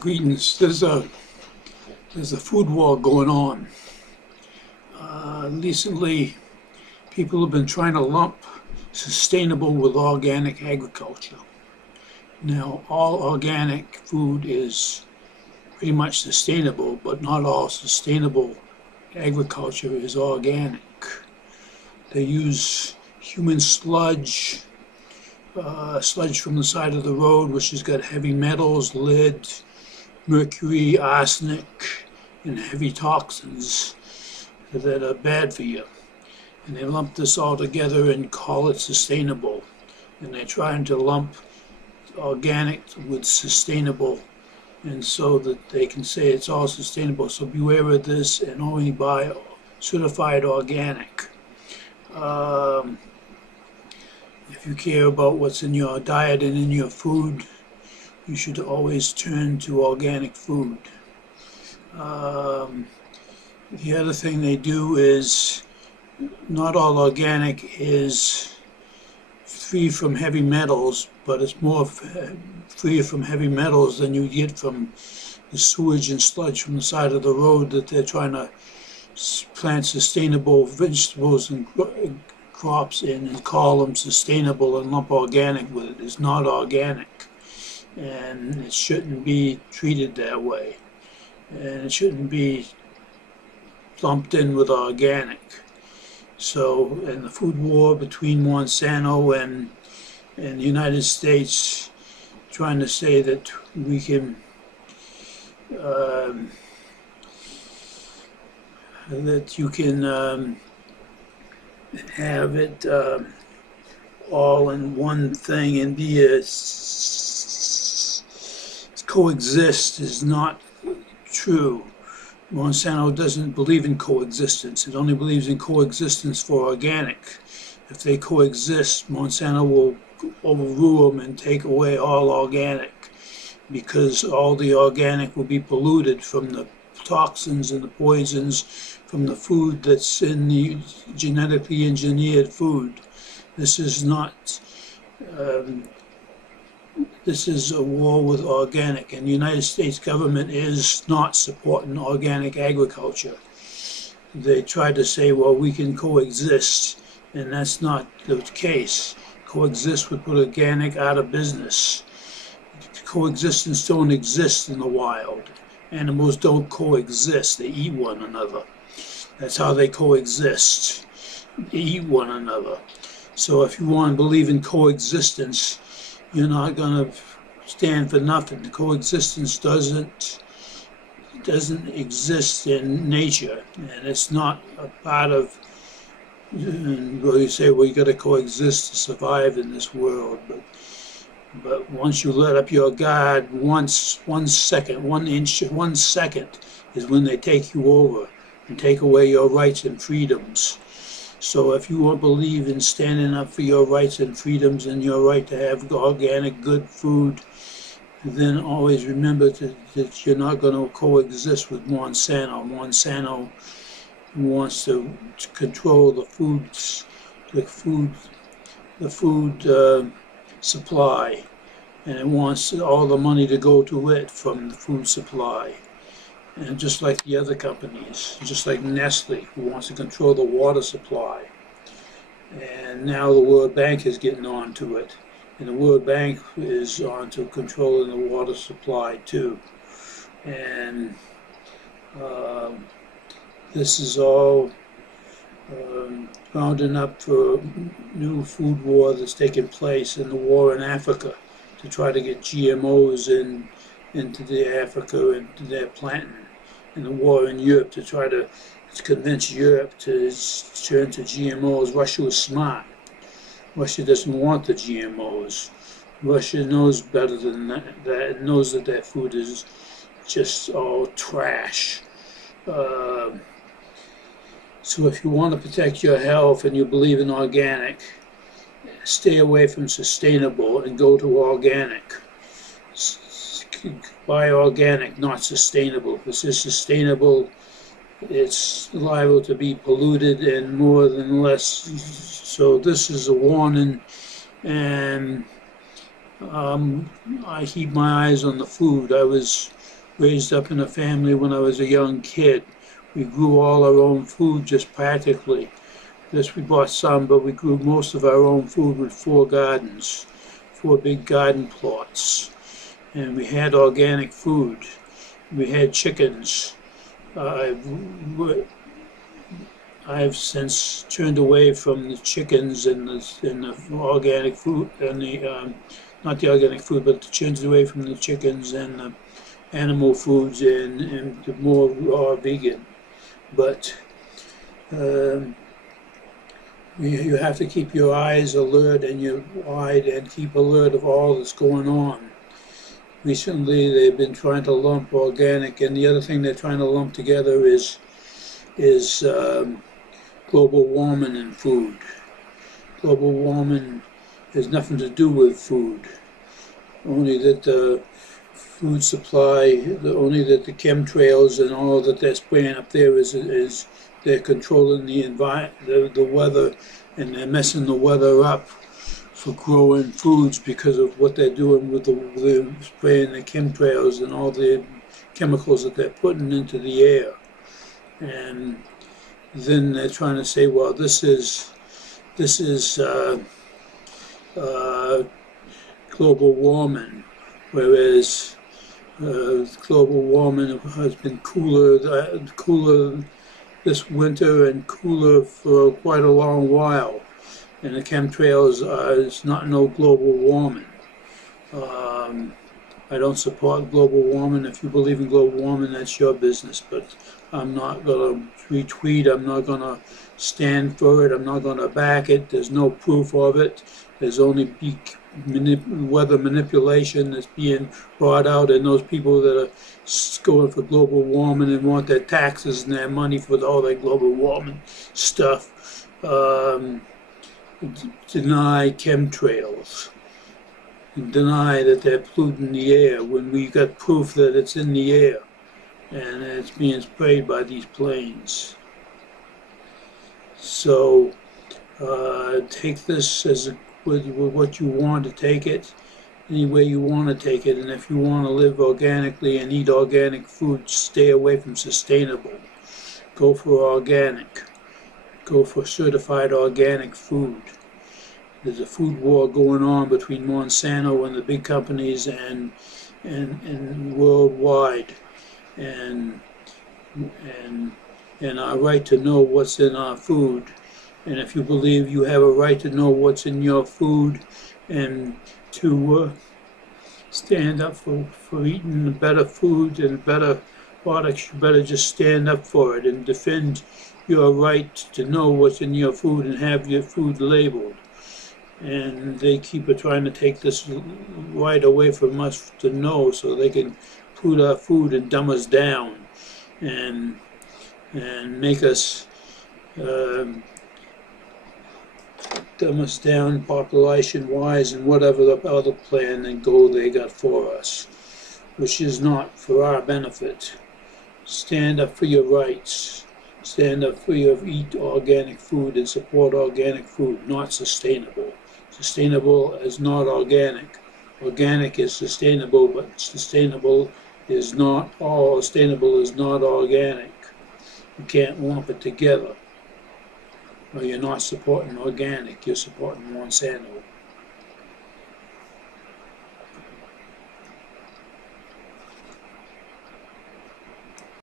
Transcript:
Greetings. There's a food war going on. Recently, people have been trying to lump sustainable with organic agriculture. Now, all organic food is pretty much sustainable, but not all sustainable agriculture is organic. They use human sludge from the side of the road, which has got heavy metals, lead, mercury, arsenic, and heavy toxins that are bad for you. And they lump this all together and call it sustainable. And they're trying to lump organic with sustainable, and so that they can say it's all sustainable. So beware of this and only buy certified organic. If you care about what's in your diet and in your food, you should always turn to organic food. The other thing they do is not all organic is free from heavy metals, but it's more free from heavy metals than you get from the sewage and sludge from the side of the road that they're trying to plant sustainable vegetables and crops in and call them sustainable and lump organic with it. It's not organic, and it shouldn't be treated that way, and it shouldn't be lumped in with organic. So, in the food war between Monsanto and the United States, trying to say that we can that you can have it all in one thing and be coexist is not true. Monsanto doesn't believe in coexistence. It only believes in coexistence for organic. If they coexist, Monsanto will overrule them and take away all organic, because all the organic will be polluted from the toxins and the poisons from the food that's in the genetically engineered food. This is not this is a war with organic, and the United States government is not supporting organic agriculture. They tried to say, well, we can coexist, and that's not the case. Coexist would put organic out of business. Coexistence don't exist in the wild. Animals don't coexist, they eat one another. That's how they coexist. They eat one another. So if you want to believe in coexistence, you're not going to stand for nothing. Coexistence doesn't exist in nature, and it's not a part of. Well, you say, well, you got to coexist to survive in this world, but once you let up your guard, one second is when they take you over and take away your rights and freedoms. So if you believe in standing up for your rights and freedoms and your right to have organic, good food, then always remember that you're not going to coexist with Monsanto. Monsanto wants to control the food supply, and it wants all the money to go to it from the food supply. And just like the other companies, just like Nestle, who wants to control the water supply. And now the World Bank is getting on to it. And the World Bank is on to controlling the water supply too. And this is all rounding up for new food war that's taking place, in the war in Africa to try to get GMOs into Africa and their planting, and the war in Europe to try to convince Europe to turn to GMOs. Russia was smart. Russia doesn't want the GMOs. Russia knows better than that. It knows that their food is just all trash. So if you want to protect your health and you believe in organic, stay away from sustainable and go to organic. Buy organic, not sustainable. If this is sustainable, it's liable to be polluted and more than less. So this is a warning, and I keep my eyes on the food. I was raised up in a family when I was a young kid. We grew all our own food just practically. Yes, we bought some, but we grew most of our own food with 4 gardens, 4 big garden plots. And we had organic food. We had chickens. Uh, I've since turned away from the chickens and the organic food and the not the organic food, but turned away from the chickens and the animal foods and the more raw vegan. But um, you have to keep your eyes alert and your wide and keep alert of all that's going on. Recently, they've been trying to lump organic, and the other thing they're trying to lump together is global warming in food. Global warming has nothing to do with food, only that the food supply, only that the chemtrails and all that they're spraying up there is they're controlling the weather, and they're messing the weather up for growing foods because of what they're doing with the spraying the chemtrails and all the chemicals that they're putting into the air. And then they're trying to say, well, this is global warming, whereas global warming has been cooler this winter and cooler for quite a long while, and the chemtrails is not no global warming. I don't support global warming. If you believe in global warming, that's your business, but I'm not going to retweet, I'm not going to stand for it, I'm not going to back it. There's no proof of it. There's only weather manipulation that's being brought out, and those people that are going for global warming and want their taxes and their money for all that global warming stuff deny chemtrails, deny that they're polluting the air when we got proof that it's in the air and it's being sprayed by these planes. So take this as with what you want to take it, any way you want to take it, and if you want to live organically and eat organic food, stay away from sustainable. Go for organic. Go for certified organic food. There's a food war going on between Monsanto and the big companies and worldwide, and our right to know what's in our food. And if you believe you have a right to know what's in your food and to stand up for eating better food and better products, you better just stand up for it and defend your right to know what's in your food and have your food labeled. And they keep trying to take this right away from us to know, so they can pollute our food and dumb us down and make us dumb us down population-wise and whatever the other plan and goal they got for us, which is not for our benefit. Stand up for your rights. Stand up for your eat organic food and support organic food, not sustainable. Sustainable is not organic. Organic is sustainable, but sustainable is not all. Sustainable is not organic. You can't lump it together. Or you're not supporting organic, you're supporting Monsanto.